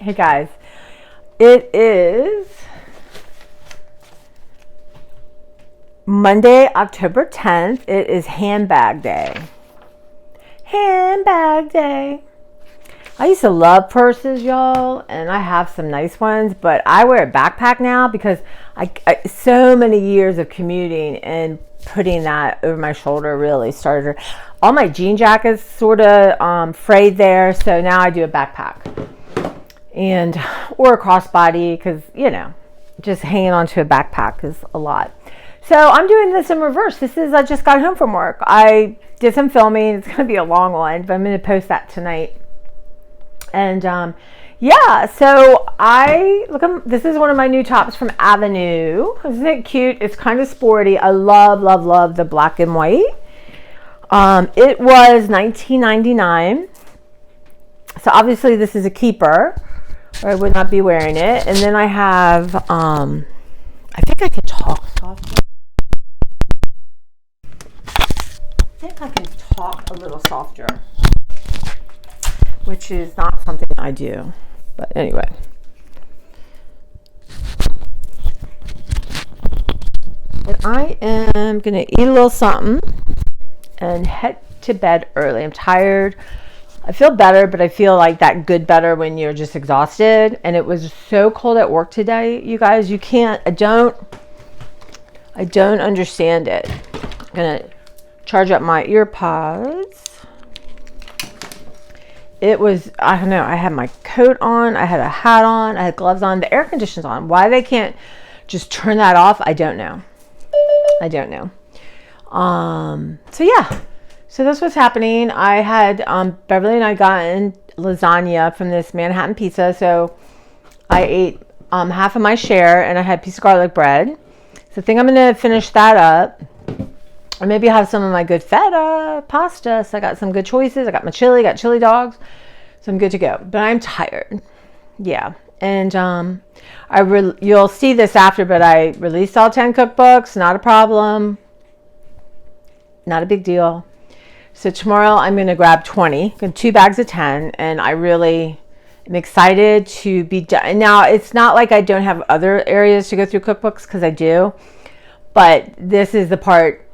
Hey guys, it is Monday, October 10th. It is handbag day. Handbag day. I used to love purses, y'all, and I have some nice ones, but I wear a backpack now because I so many years of commuting and putting that over my shoulder really started. All my jean jackets sort of frayed there, so now I do a backpack. And or a crossbody because just hanging onto a backpack is a lot. So I'm doing this in reverse. I just got home from work. I did some filming. It's going to be a long one, but I'm going to post that tonight. And so this is one of my new tops from Avenue. Isn't it cute? It's kind of sporty. I love the black and white. It was $19.99. So obviously this is a keeper, or I would not be wearing it. And then I have, I think I can talk softer. I think I can talk a little softer, which is not something I do. But anyway. But I am going to eat a little something and head to bed early. I'm tired. I feel better, but I feel like that good better when you're just exhausted. And it was so cold at work today, you guys. I don't understand it. I'm gonna charge up my ear pods. It was, I don't know, I had my coat on, I had a hat on, I had gloves on, the air conditioner's on. Why they can't just turn that off, I don't know. So yeah. So that's what's happening. I had Beverly and I gotten lasagna from this Manhattan pizza. So I ate half of my share and I had a piece of garlic bread. So I think I'm going to finish that up. Or maybe have some of my good feta pasta. So I got some good choices. I got my chili, got chili dogs. So I'm good to go. But I'm tired. Yeah. And you'll see this after, but I released all 10 cookbooks. Not a problem. Not a big deal. So tomorrow I'm going to grab 20, 2 bags of 10, and I really am excited to be done. Now, it's not like I don't have other areas to go through cookbooks, because I do, but this is the part,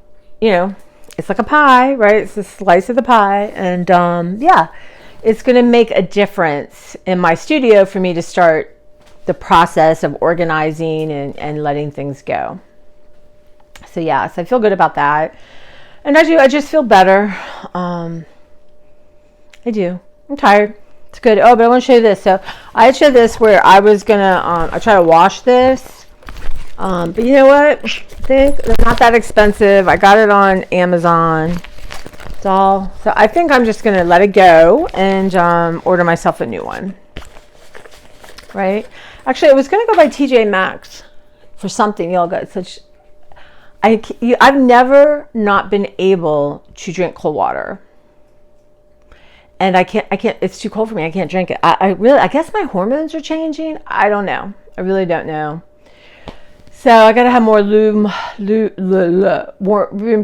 it's like a pie, right? It's a slice of the pie, and it's going to make a difference in my studio for me to start the process of organizing and letting things go. So yes, I feel good about that. And I just feel better. I do. I'm tired. It's good. Oh, but I want to show you this. So I had showed this where I was going to, I try to wash this. But you know what? I think they're not that expensive. I got it on Amazon. So I think I'm just going to let it go and order myself a new one. Right? Actually, I was going to go by TJ Maxx for something. Y'all got such... I've never not been able to drink cold water, and I can't. It's too cold for me. I can't drink it. I guess my hormones are changing. I don't know. I really don't know. So I gotta have more room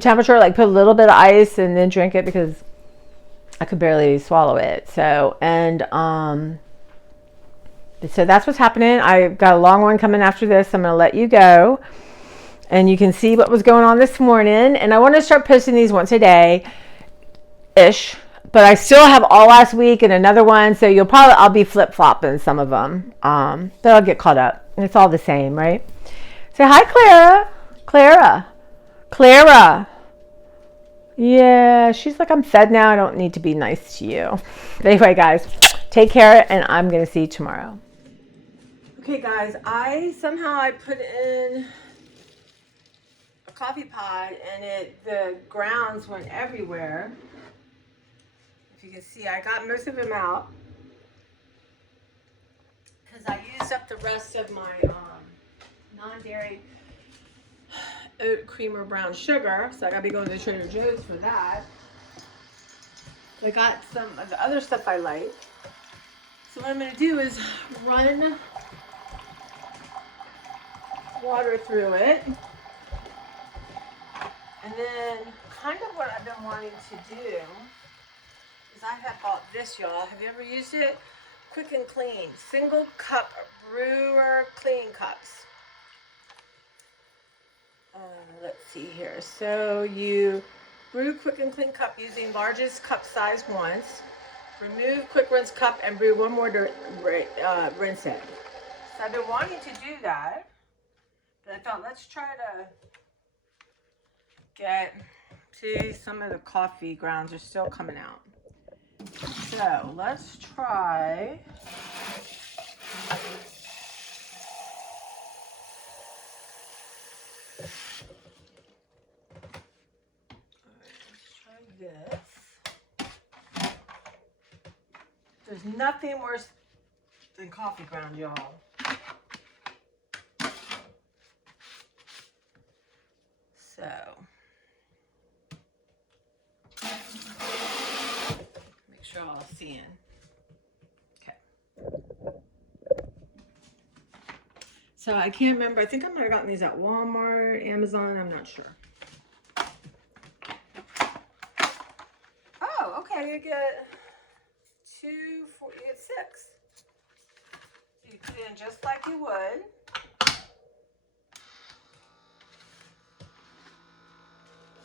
temperature. Like put a little bit of ice and then drink it because I could barely swallow it. So so that's what's happening. I've got a long one coming after this. I'm gonna let you go. And you can see what was going on this morning. And I want to start posting these once a day-ish. But I still have all last week and another one. So I'll be flip-flopping some of them. But I'll get caught up. And it's all the same, right? Say hi, Clara. Clara. Yeah, she's like, I'm fed now. I don't need to be nice to you. But anyway, guys, take care. And I'm going to see you tomorrow. Okay, guys, I put in coffee pot and the grounds went everywhere. If you can see, I got most of them out because I used up the rest of my non-dairy oat cream or brown sugar, so I gotta be going to Trader Joe's for that. I got some of the other stuff I like. So what I'm gonna do is run water through it. And then kind of what I've been wanting to do is I have bought this, y'all. Have you ever used it? quick and clean, single cup brewer clean cups. Let's see here. So you brew quick and clean cup using largest cup size once. Remove quick rinse cup and brew one more to rinse it. So I've been wanting to do that, but I thought let's try to see, some of the coffee grounds are still coming out. So let's try. This. There's nothing worse than coffee ground, y'all. So, make sure y'all are seeing. Okay. So I can't remember. I think I might have gotten these at Walmart, Amazon. I'm not sure. Oh, okay. You get 2, 4, you get 6. You put it in just like you would.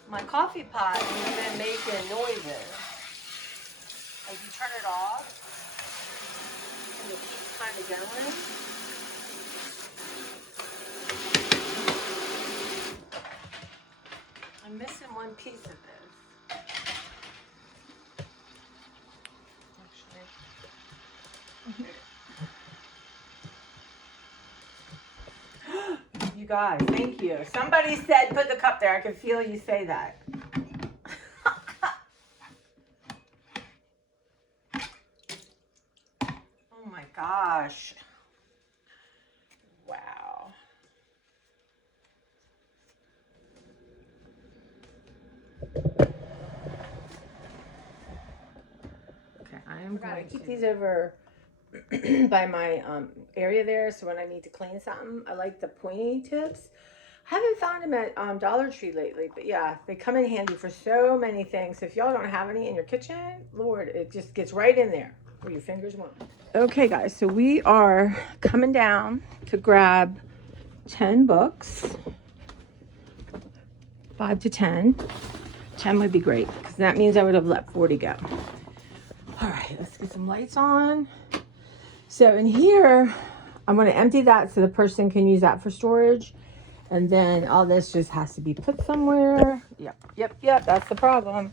My coffee pot has been making noises. Like you turn it off and it keeps kind of going. I'm missing one piece of this. Actually. You guys, thank you. Somebody said put the cup there. I can feel you say that. Oh my gosh. Wow. Okay, I am going to keep these over by my area there, so when I need to clean something, I like the pointy tips. I haven't found them at Dollar Tree lately, but yeah, they come in handy for so many things. If y'all don't have any in your kitchen, Lord, it just gets right in there where your fingers won't. Okay, guys, so we are coming down to grab 10 books. 5 to 10. 10 would be great, because that means I would have let 40 go. All right, let's get some lights on. So in here, I'm going to empty that so the person can use that for storage. And then all this just has to be put somewhere. Yep, that's the problem.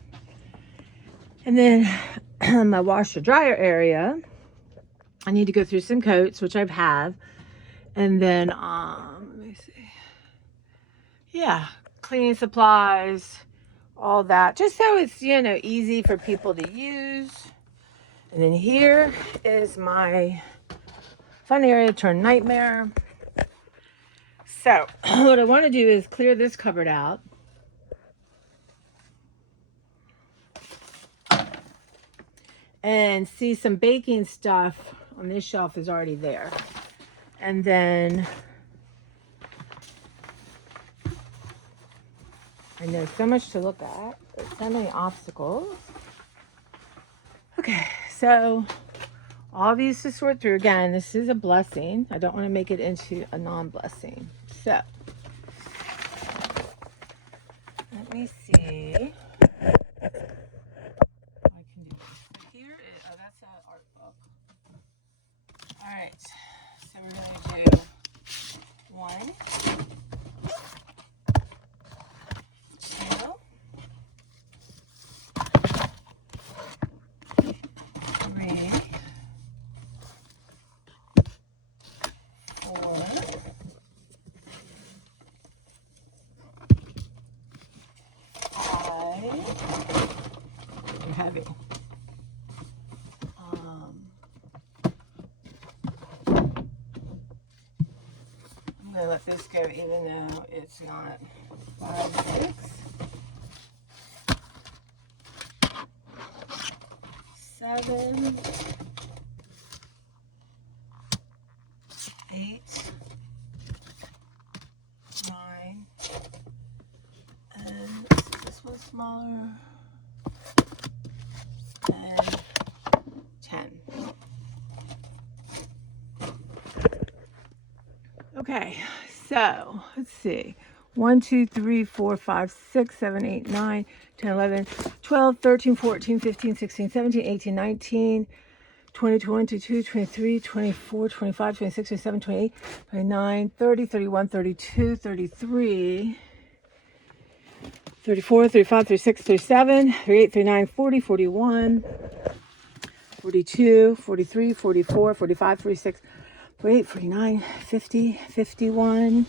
And then my washer dryer area, I need to go through some coats, which I have. And then, let me see. Yeah, cleaning supplies, all that. Just so it's, easy for people to use. And then here is my fun area turned nightmare. So what I want to do is clear this cupboard out. And see, some baking stuff on this shelf is already there. And then I know so much to look at. There's so many obstacles. Okay, so all these to sort through. Again, this is a blessing. I don't want to make it into a non-blessing. So let me see. I can do this. Here is, oh, that's an art book. All right, so we're going to do 1, 2, 3, 4, 5. They're heavy. I'm going to let this go even though it's not 5, 6, 7, 8, 9, and this one's smaller, and 10. Okay, so let's see. 1, 2, 3, 4, 5, 6, 7, 8, 9, 10, 11, 12, 13, 14, 15, 16, 17, 18, 19, 20, 22, 23, 24, 25, 26, 27, 28, 29, 30, 31, 32, 33, 34, 35, 36, 37, 38, 39, 40, 41, 42, 43, 44, 45, 46, 48, 49, 50, 51,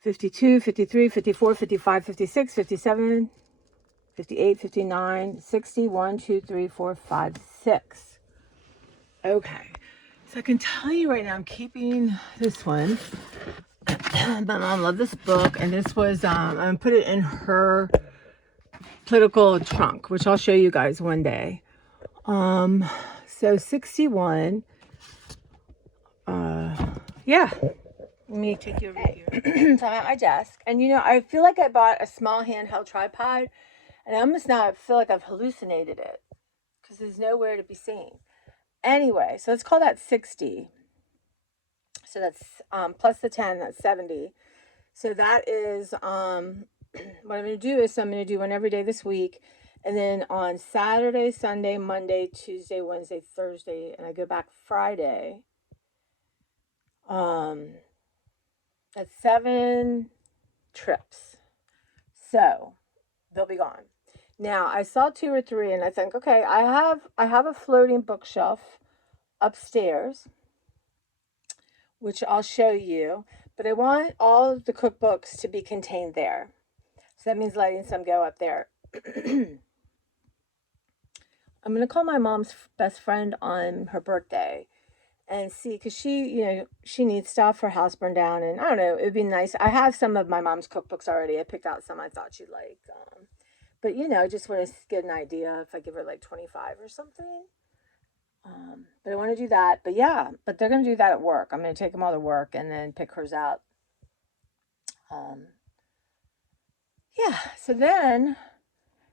52, 53, 54, 55, 56, 57, 58, 59, 60, 1, 2, 3, 4, 5, 6. Okay, so I can tell you right now I'm keeping this one. My mom loved this book, and this was, I'm going to put it in her political trunk, which I'll show you guys one day. So 61, yeah. Let me take you over here. So I'm at my desk, and I feel like I bought a small handheld tripod, and I almost now feel like I've hallucinated it because there's nowhere to be seen. Anyway, so let's call that 60. So that's plus the 10, that's 70. So that is what I'm going to do is I'm going to do one every day this week. And then on Saturday, Sunday, Monday, Tuesday, Wednesday, Thursday, and I go back Friday. That's 7 trips. So they'll be gone. Now I saw 2 or 3 and I think, okay, I have a floating bookshelf upstairs, which I'll show you, but I want all of the cookbooks to be contained there. So that means letting some go up there. I'm going to call my mom's best friend on her birthday and see, because she needs stuff for house burn down, and I don't know, it would be nice. I have some of my mom's cookbooks already. I picked out some I thought she'd like. But I just want to get an idea if I give her like 25 or something. But I want to do that. But yeah, but they're going to do that at work. I'm going to take them all to work and then pick hers out. Yeah, so then,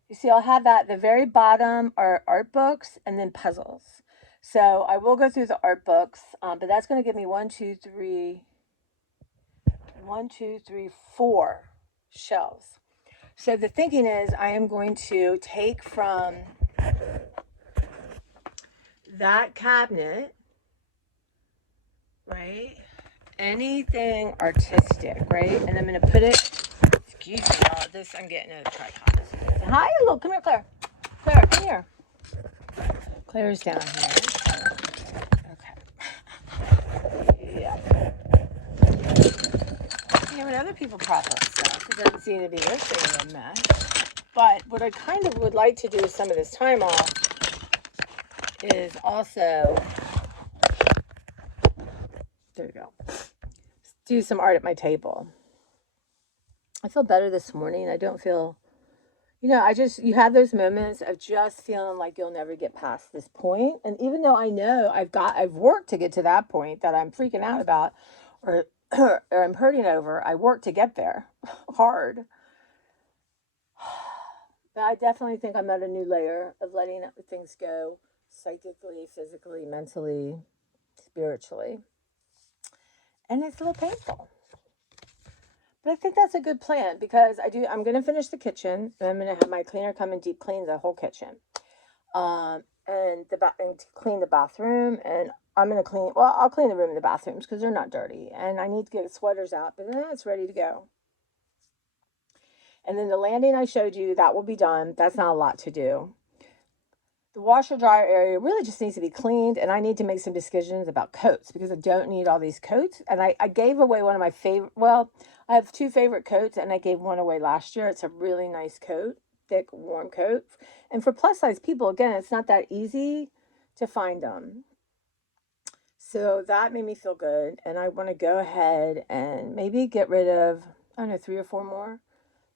you see, I'll have that at the very bottom are art books and then puzzles. So I will go through the art books, but that's going to give me 4 shelves. So the thinking is I am going to take from that cabinet, right, anything artistic, right, and I'm going to put it, excuse me, I'm getting a tripod. Hi, look, come here, Claire. Claire, come here. Claire's down here. Okay. Yeah. When other people prop up stuff, it doesn't seem to be this big of a mess. But what I kind of would like to do with some of this time off is also, there you go, do some art at my table. I feel better this morning. I don't feel, you have those moments of just feeling like you'll never get past this point. And even though I know I've worked to get to that point that I'm freaking out about, or I'm hurting over, I work to get there hard. But I definitely think I'm at a new layer of letting things go psychically, physically, mentally, spiritually. And it's a little painful. But I think that's a good plan because I'm going to finish the kitchen and I'm going to have my cleaner come and deep clean the whole kitchen. And clean the bathroom, and I'm going to I'll clean the room and the bathrooms because they're not dirty, and I need to get sweaters out, but then it's ready to go. And then the landing I showed you, that will be done. That's not a lot to do. The washer dryer area really just needs to be cleaned, and I need to make some decisions about coats because I don't need all these coats. And I gave away one of my favorite, I have 2 favorite coats, and I gave one away last year. It's a really nice coat, thick, warm coat. And for plus size people, again, it's not that easy to find them. So that made me feel good. And I want to go ahead and maybe get rid of, I don't know, 3 or 4 more.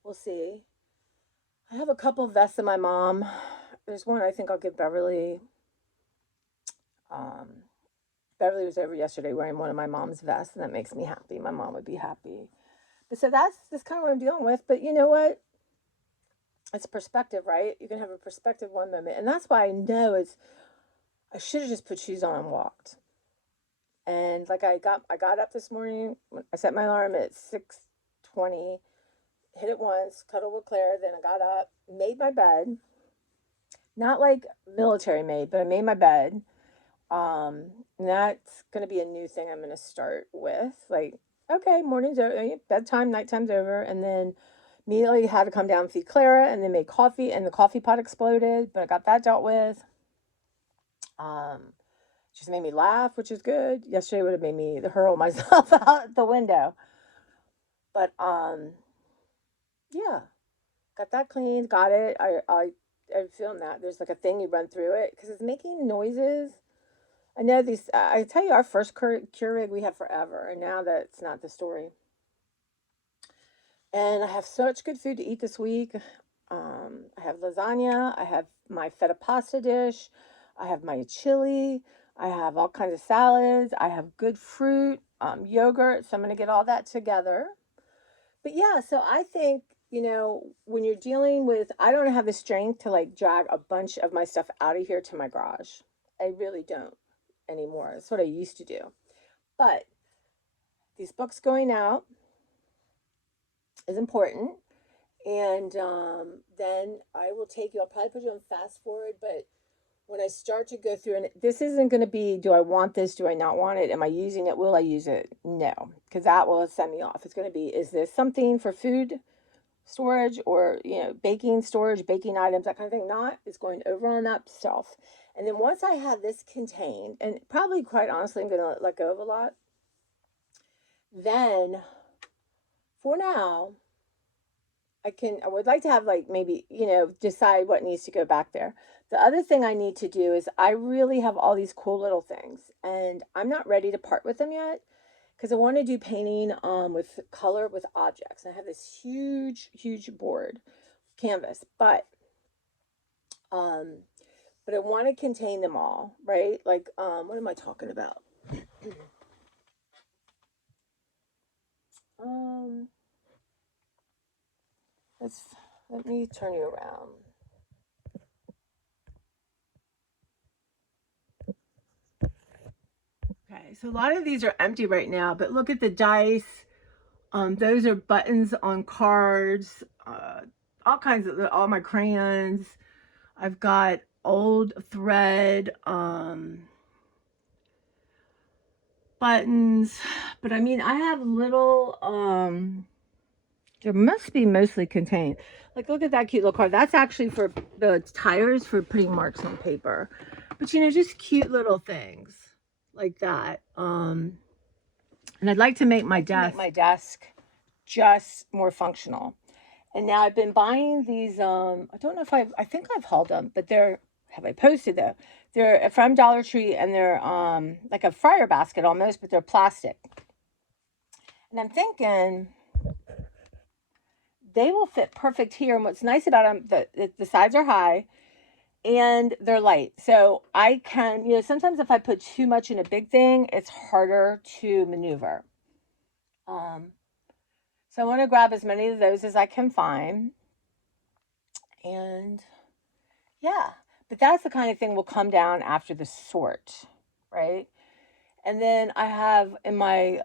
We'll see. I have a couple vests of my mom. There's one I think I'll give Beverly. Beverly was over yesterday wearing one of my mom's vests, and that makes me happy. My mom would be happy. But so that's kind of what I'm dealing with. But you know what? It's perspective, right? You can have a perspective one moment. And that's why I know I should have just put shoes on and walked. And like I got up this morning. I set my alarm at 6:20, hit it once, cuddled with Claire. Then I got up, made my bed. Not like military made, but I made my bed. And that's gonna be a new thing I'm gonna start with. Like, okay, morning's over, bedtime, nighttime's over, and then immediately had to come down and feed Clara, and then make coffee, and the coffee pot exploded, but I got that dealt with. Um, just made me laugh, which is good. Yesterday would have made me hurl myself out the window, but yeah, got that cleaned, got it. I filmed that. There's like a thing you run through it because it's making noises. I know these. I tell you, our first Keurig we had forever, and now that's not the story. And I have such good food to eat this week. I have lasagna. I have my feta pasta dish. I have my chili. I have all kinds of salads. I have good fruit, yogurt. So I'm going to get all that together. But yeah, so I think, when you're dealing with, I don't have the strength to like drag a bunch of my stuff out of here to my garage. I really don't anymore. That's what I used to do. But these books going out is important. And then I will take you, I'll probably put you on fast forward, but when I start to go through, and this isn't going to be, do I want this? Do I not want it? Am I using it? Will I use it? No, because that will send me off. It's going to be, is this something for food storage or, baking storage, baking items, that kind of thing? Not, it's going over on that shelf. And then once I have this contained, and probably quite honestly, I'm going to let go of a lot. Then for now, I would like to have like maybe, decide what needs to go back there. The other thing I need to do is I really have all these cool little things and I'm not ready to part with them yet because I want to do painting with color with objects. I have this huge, huge board canvas, but I want to contain them all, right? Like, what am I talking about? um, let me turn you around. Okay, so a lot of these are empty right now, but look at the dice. Those are buttons on cards, all kinds of, all my crayons. I've got old thread, buttons, but I mean, I have little, there must be mostly contained. Like, look at that cute little card. That's actually for the tires for putting marks on paper. But, just cute little things like that. And I'd like to make my desk just more functional. And now I've been buying these, I don't know if I think I've hauled them, but have I posted though? They're from Dollar Tree and they're like a fryer basket almost, but they're plastic. And I'm thinking they will fit perfect here. And what's nice about them, the sides are high and they're light. So I can, sometimes if I put too much in a big thing, it's harder to maneuver. So I want to grab as many of those as I can find. And yeah, but that's the kind of thing will come down after the sort, right? And then I have in my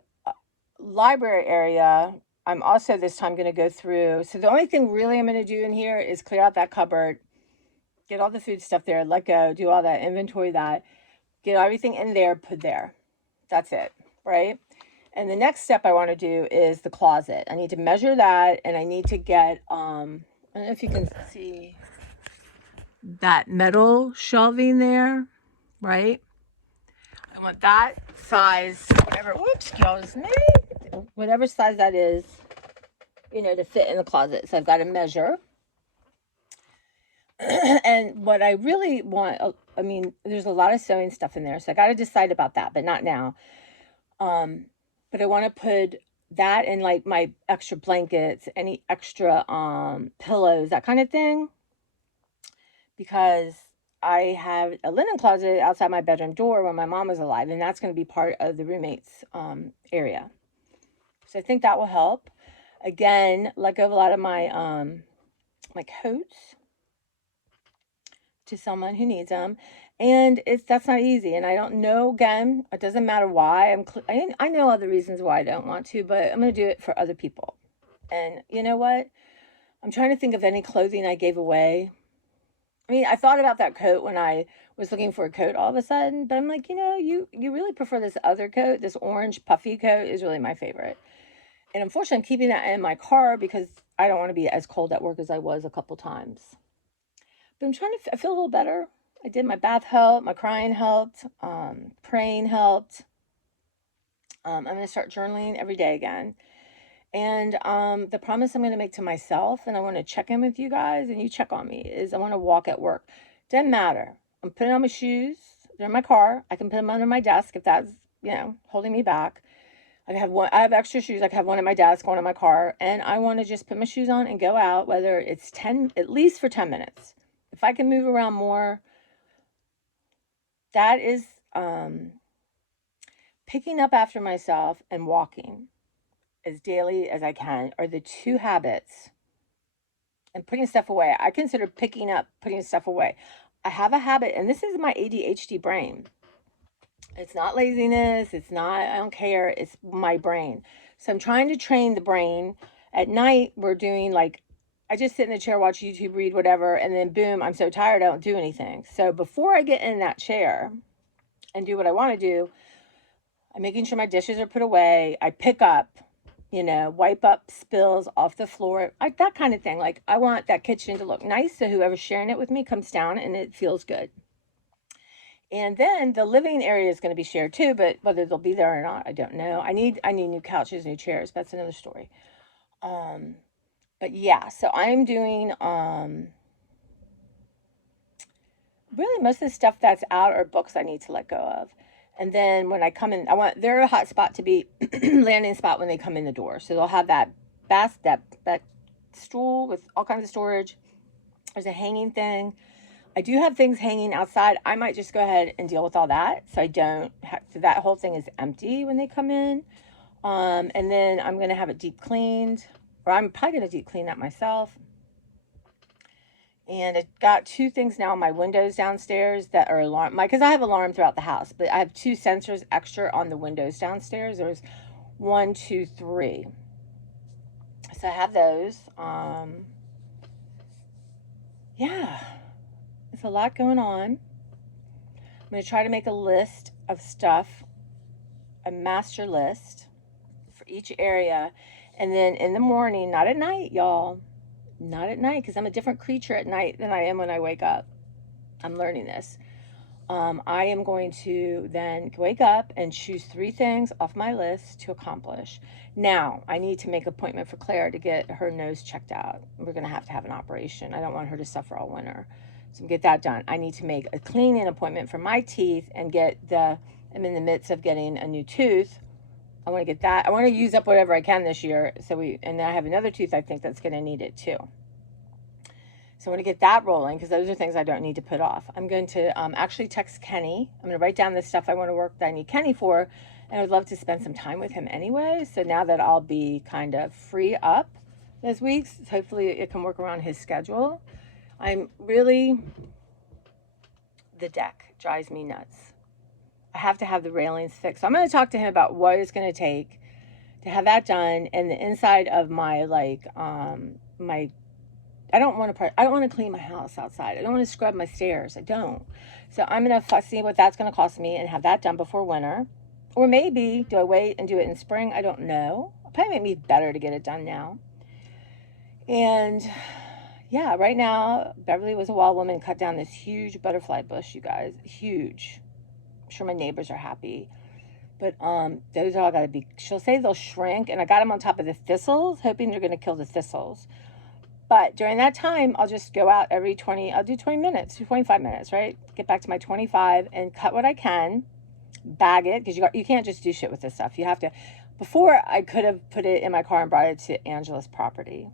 library area, I'm also this time going to go through. So the only thing really I'm going to do in here is clear out that cupboard, get all the food stuff there, let go, do all that, inventory that, get everything in there, put there. That's it, right? And the next step I want to do is the closet. I need to measure that and I need to get, I don't know if you can see that metal shelving there, right? I want that size, whatever, excuse me, whatever size that is, to fit in the closet. So I've got to measure. And what I really want, I mean, there's a lot of sewing stuff in there, so I got to decide about that, but not now. But I want to put that in like my extra blankets, any extra pillows, that kind of thing, because I have a linen closet outside my bedroom door when my mom was alive, and that's going to be part of the roommates area. So I think that will help. Again, let go of a lot of my my coats to someone who needs them. And that's not easy. And I don't know, again, it doesn't matter why. I know other reasons why I don't want to, but I'm going to do it for other people. And you know what? I'm trying to think of any clothing I gave away. I mean, I thought about that coat when I was looking for a coat all of a sudden, but I'm like, you really prefer this other coat. This orange puffy coat is really my favorite. And unfortunately, I'm keeping that in my car because I don't want to be as cold at work as I was a couple times. But I feel a little better. I did my bath helped, my crying helped, praying helped. I'm going to start journaling every day again. And the promise I'm going to make to myself, and I want to check in with you guys, and you check on me, is I want to walk at work. Doesn't matter. I'm putting on my shoes. They're in my car. I can put them under my desk if that's, holding me back. I have extra shoes. I can have one in my desk, one in my car, and I want to just put my shoes on and go out, whether it's at least for 10 minutes. If I can move around more, that is picking up after myself and walking as daily as I can are the two habits. And putting stuff away. I consider picking up, putting stuff away. I have a habit, and this is my ADHD brain. It's not laziness. It's not, I don't care. It's my brain. So I'm trying to train the brain. At night, we're doing I just sit in the chair, watch YouTube, read whatever, and then boom, I'm so tired, I don't do anything. So before I get in that chair and do what I want to do, I'm making sure my dishes are put away. I pick up, wipe up spills off the floor, that kind of thing. Like, I want that kitchen to look nice so whoever's sharing it with me comes down and it feels good. And then the living area is going to be shared too, but whether they'll be there or not, I don't know. I need new couches, new chairs. That's another story. But yeah, so I'm doing really most of the stuff that's out are books I need to let go of. And then when I come in, they're a hot spot to be landing spot when they come in the door. So they'll have that that stool with all kinds of storage. There's a hanging thing. I do have things hanging outside. I might just go ahead and deal with all that. So I don't have, so that whole thing is empty when they come in. And then I'm going to have it deep cleaned, or I'm probably going to deep clean that myself. And I got two things now on my windows downstairs that are alarm, because I have alarm throughout the house, but I have two sensors extra on the windows downstairs. There's 1, 2, 3. So I have those. Yeah, it's a lot going on. I'm going to try to make a list of stuff, a master list for each area. And then in the morning, not at night, y'all, not at night, because I'm a different creature at night than I am when I wake up. I'm learning this. I am going to then wake up and choose 3 things off my list to accomplish. Now, I need to make an appointment for Claire to get her nose checked out. We're going to have an operation. I don't want her to suffer all winter. So get that done. I need to make a cleaning appointment for my teeth and I'm in the midst of getting a new tooth. I want to get that. I want to use up whatever I can this year. And then I have another tooth I think that's going to need it too. So I want to get that rolling because those are things I don't need to put off. I'm going to actually text Kenny. I'm going to write down the stuff I want to work that I need Kenny for. And I would love to spend some time with him anyway. So now that I'll be kind of free up those weeks, hopefully it can work around his schedule. The deck drives me nuts. I have to have the railings fixed. So I'm going to talk to him about what it's going to take to have that done. And the inside of my, I don't want to clean my house outside. I don't want to scrub my stairs. I don't. So I'm going to see what that's going to cost me and have that done before winter. Or maybe, do I wait and do it in spring? I don't know. It'll probably make me better to get it done now. And yeah, right now, Beverly was a wild woman, cut down this huge butterfly bush, you guys. Huge. I'm sure my neighbors are happy. But those all got to be, she'll say they'll shrink. And I got them on top of the thistles, hoping they're going to kill the thistles. But during that time, I'll just go out I'll do 20 minutes, 25 minutes, right? Get back to my 25 and cut what I can, bag it, because you can't just do shit with this stuff. You have to, before I could have put it in my car and brought it to Angela's property.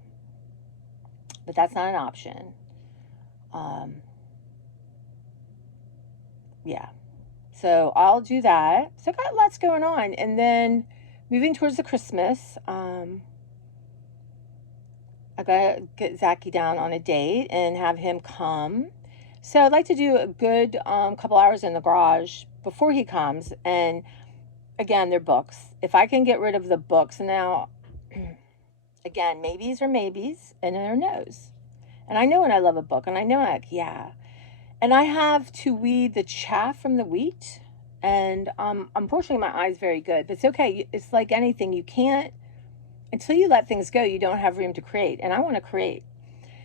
But that's not an option. Yeah. So I'll do that. So I've got lots going on. And then moving towards the Christmas, I gotta get Zachy down on a date and have him come. So I'd like to do a good couple hours in the garage before he comes. And again, they're books. If I can get rid of the books now, again, maybes are maybes and they're no's. And I know when I love a book, and I know like, yeah. And I have to weed the chaff from the wheat. And unfortunately, my eye's very good, but it's okay. It's like anything. You can't, until you let things go, you don't have room to create. And I want to create.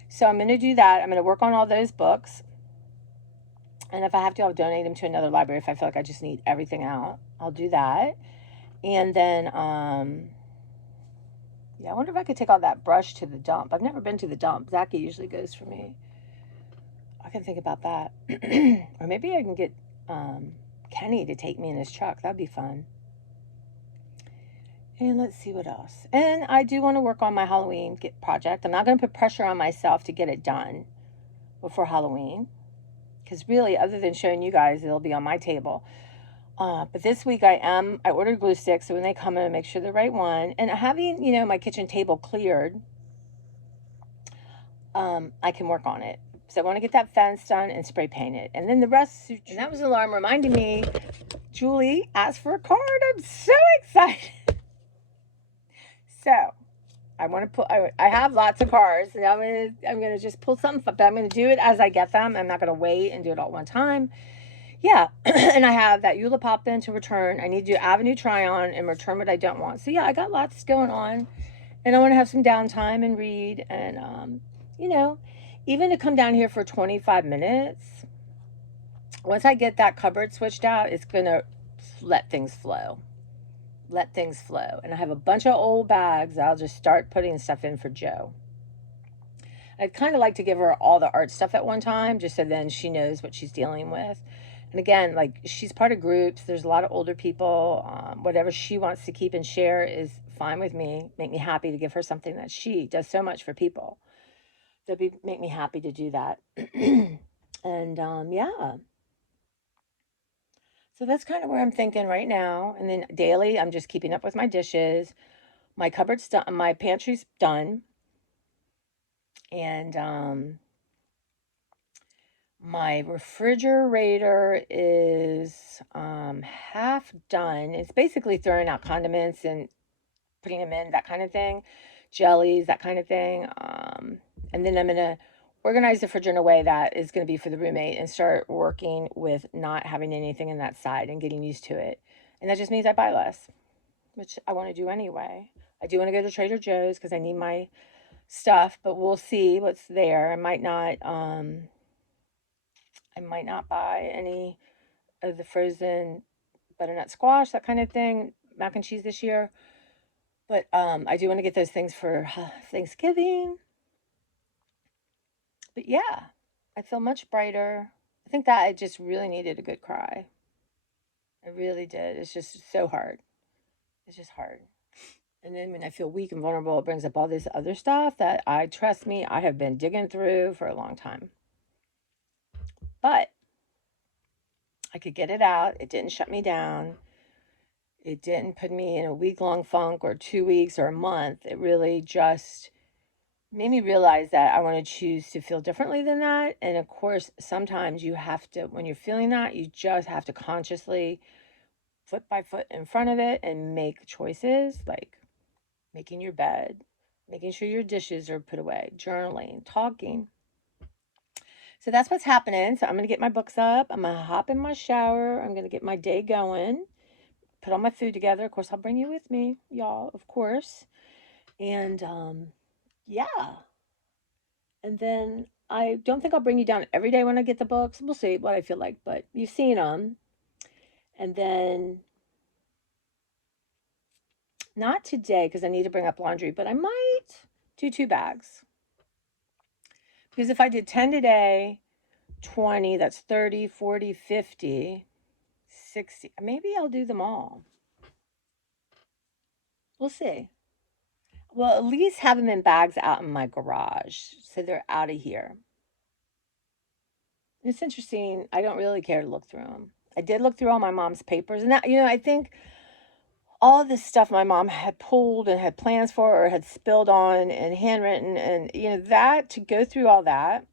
So I'm going to do that. I'm going to work on all those books. And if I have to, I'll donate them to another library if I feel like I just need everything out. I'll do that. And then, yeah, I wonder if I could take all that brush to the dump. I've never been to the dump. Zachy usually goes for me. I can think about that. Or maybe I can get Kenny to take me in his truck. That'd be fun. And let's see what else. And I do want to work on my Halloween project. I'm not going to put pressure on myself to get it done before Halloween. Because really, other than showing you guys, it'll be on my table. But this week I ordered glue sticks, so when they come in, I make sure they're the right one. And having, my kitchen table cleared, I can work on it. So I want to get that fence done and spray paint it. And then the rest, and that was an alarm reminding me, Julie asked for a card. I'm so excited. So I want to put, I have lots of cards, and I'm gonna just pull some, but I'm gonna do it as I get them. I'm not gonna wait and do it all at one time. Yeah, and I have that Eula pop in to return. I need to do Avenue try on and return what I don't want. So yeah, I got lots going on, and I want to have some downtime and read, and even to come down here for 25 minutes. Once I get that cupboard switched out, it's gonna let things flow. Let things flow. And I have a bunch of old bags. I'll just start putting stuff in for Joe. I'd kind of like to give her all the art stuff at one time, just so then she knows what she's dealing with. And again, like, she's part of groups. There's a lot of older people. Whatever she wants to keep and share is fine with me. Make me happy to give her something that she does so much for people. Make me happy to do that. And yeah. So that's kind of where I'm thinking right now. And then daily, I'm just keeping up with my dishes. My cupboard's done. My pantry's done. And my refrigerator is half done. It's basically throwing out condiments and putting them in, that kind of thing. Jellies, that kind of thing. And then I'm going to organize the fridge in a way that is going to be for the roommate and start working with not having anything in that side and getting used to it. And that just means I buy less, which I want to do anyway. I do want to go to Trader Joe's because I need my stuff, but we'll see what's there. I might not buy any of the frozen butternut squash, that kind of thing, mac and cheese this year. But I do want to get those things for Thanksgiving. But yeah, I feel much brighter. I think that I just really needed a good cry. I really did. It's just so hard. It's just hard. And then when I feel weak and vulnerable, it brings up all this other stuff that trust me, I have been digging through for a long time. But I could get it out. It didn't shut me down. It didn't put me in a week-long funk or 2 weeks or a month. It really just made me realize that I want to choose to feel differently than that. And of course, sometimes you have to, when you're feeling that, you just have to consciously, foot by foot in front of it, and make choices like making your bed, making sure your dishes are put away, journaling, talking. So that's what's happening. So I'm going to get my books up. I'm going to hop in my shower. I'm going to get my day going, put all my food together. Of course, I'll bring you with me, y'all, of course. And yeah. And then I don't think I'll bring you down every day when I get the books. We'll see what I feel like, but you've seen them. And then not today because I need to bring up laundry, but I might do 2 bags. Because if I did 10 today, 20, that's 30, 40, 50, 60. Maybe I'll do them all. We'll see. Well, at least have them in bags out in my garage so they're out of here. It's interesting. I don't really care to look through them. I did look through all my mom's papers, and that, I think all this stuff my mom had pulled and had plans for or had spilled on and handwritten, and that, to go through all that,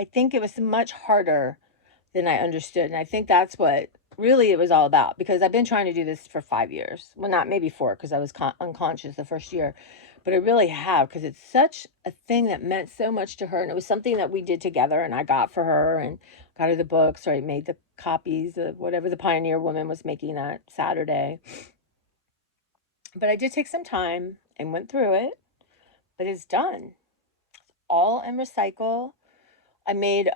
I think it was much harder than I understood. And I think that's what really it was all about, because I've been trying to do this for 5 years. Well, not maybe 4, because I was unconscious the first year, but I really have, because it's such a thing that meant so much to her. And it was something that we did together, and I got for her and got her the books, or I made the copies of whatever the Pioneer Woman was making that Saturday. But I did take some time and went through it, but it's done. All in recycle. I made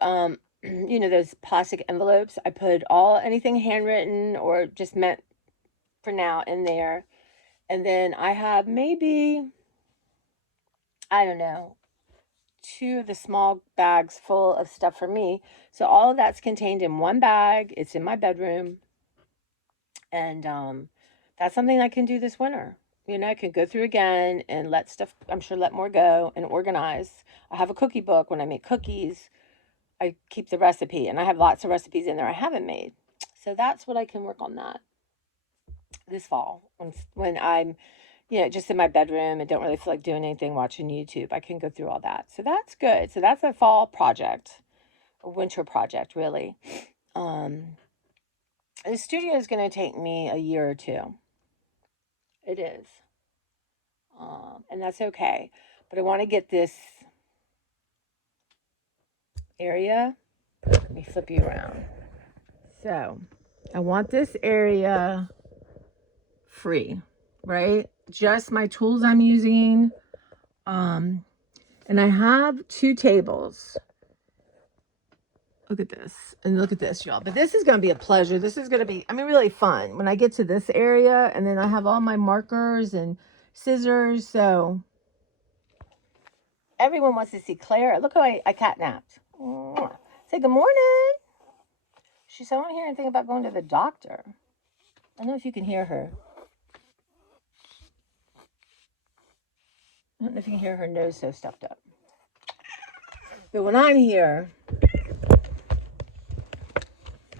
you know, those plastic envelopes. I put anything handwritten or just meant for now in there. And then I have maybe, I don't know, 2 of the small bags full of stuff for me. So all of that's contained in one bag. It's in my bedroom. And that's something I can do this winter. You know, I can go through again and let stuff, I'm sure, let more go and organize. I have a cookie book. When I make cookies, I keep the recipe, and I have lots of recipes in there I haven't made. So that's what I can work on that this fall. When I'm, you know, just in my bedroom and don't really feel like doing anything, watching YouTube, I can go through all that. So that's good. So that's a fall project, a winter project, really. The studio is going to take me a year or 2. It is. And that's okay. But I want to get this area. Let me flip you around. So I want this area free, right? Just my tools I'm using. And I have 2 tables. Look at this. And look at this, y'all. But this is going to be a pleasure. This is going to be, I mean, really fun when I get to this area. And then I have all my markers and scissors. So everyone wants to see Claire. Look how I catnapped. Say good morning. She said, I don't hear anything about going to the doctor. I don't know if you can hear her. I don't know if you can hear her nose so stuffed up. But when I'm here,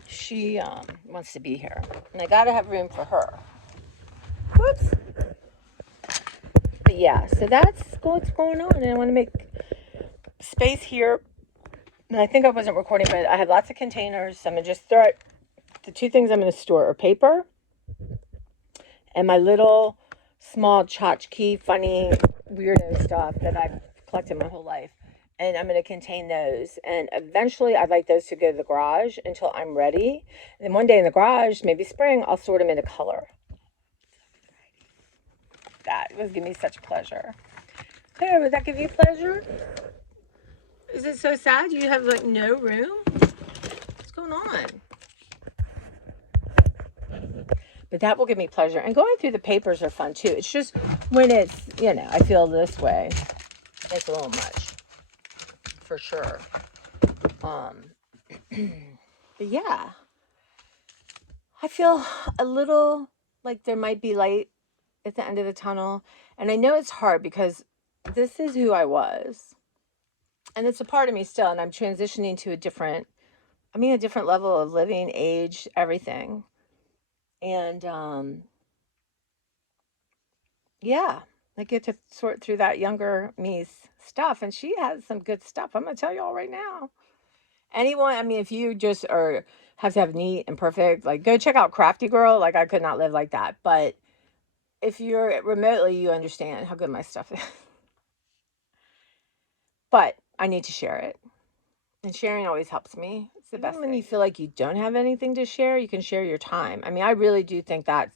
she wants to be here. And I got to have room for her. Whoops. But yeah, so that's what's going on. And I want to make space here. And I think I wasn't recording, but I have lots of containers. So I'm going to just throw it. The 2 things I'm going to store are paper and my little small tchotchke, funny, weirdo stuff that I've collected my whole life. And I'm going to contain those. And eventually I'd like those to go to the garage until I'm ready. And then one day in the garage, maybe spring, I'll sort them into color. That was giving me such pleasure. Claire, would that give you pleasure? Is it so sad you have like no room? What's going on? But that will give me pleasure. And going through the papers are fun too. It's just when it's, you know, I feel this way, it's a little much. For sure. But yeah. I feel a little like there might be light at the end of the tunnel. And I know it's hard because this is who I was. And it's a part of me still. And I'm transitioning to a different level of living, age, everything. And yeah, I get to sort through that younger me's stuff. And she has some good stuff. I'm going to tell you all right now. Anyone, I mean, if you just have to have neat and perfect, like go check out Crafty Girl. Like I could not live like that. But if you're remotely, you understand how good my stuff is. But I need to share it. And sharing always helps me. It's the best. When you feel like you don't have anything to share, you can share your time. I mean, I really do think that,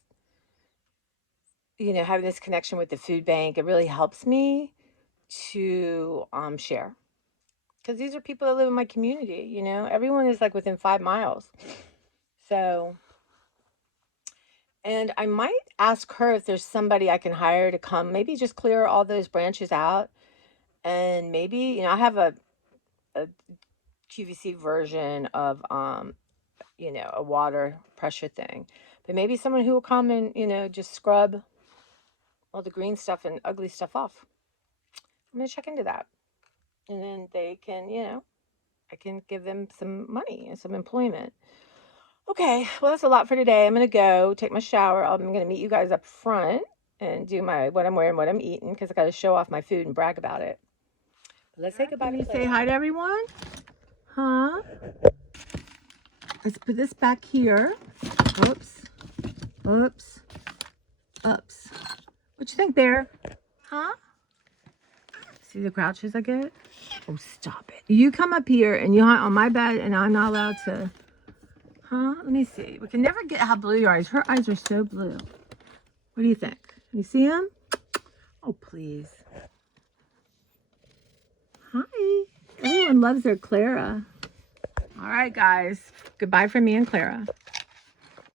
you know, having this connection with the food bank, it really helps me to share. Because these are people that live in my community, you know. Everyone is like within 5 miles. So, and I might ask her if there's somebody I can hire to come, maybe just clear all those branches out. And maybe, you know, I have a QVC version of, you know, a water pressure thing. But maybe someone who will come and, you know, just scrub all the green stuff and ugly stuff off. I'm going to check into that. And then they can, you know, I can give them some money and some employment. Okay, well, that's a lot for today. I'm going to go take my shower. I'm going to meet you guys up front and do what I'm wearing, what I'm eating, because I got to show off my food and brag about it. But let's say goodbye. Can you say hi to everyone? Huh? Let's put this back here. Oops. Oops. Oops. What you think, Bear? Huh? See the crouches I get? Oh, stop it. You come up here and you hunt on my bed and I'm not allowed to. Huh? Let me see. We can never get how blue your eyes. Her eyes are so blue. What do you think? You see them? Oh, please. Hi. Everyone loves their Clara. All right, guys. Goodbye from me and Clara.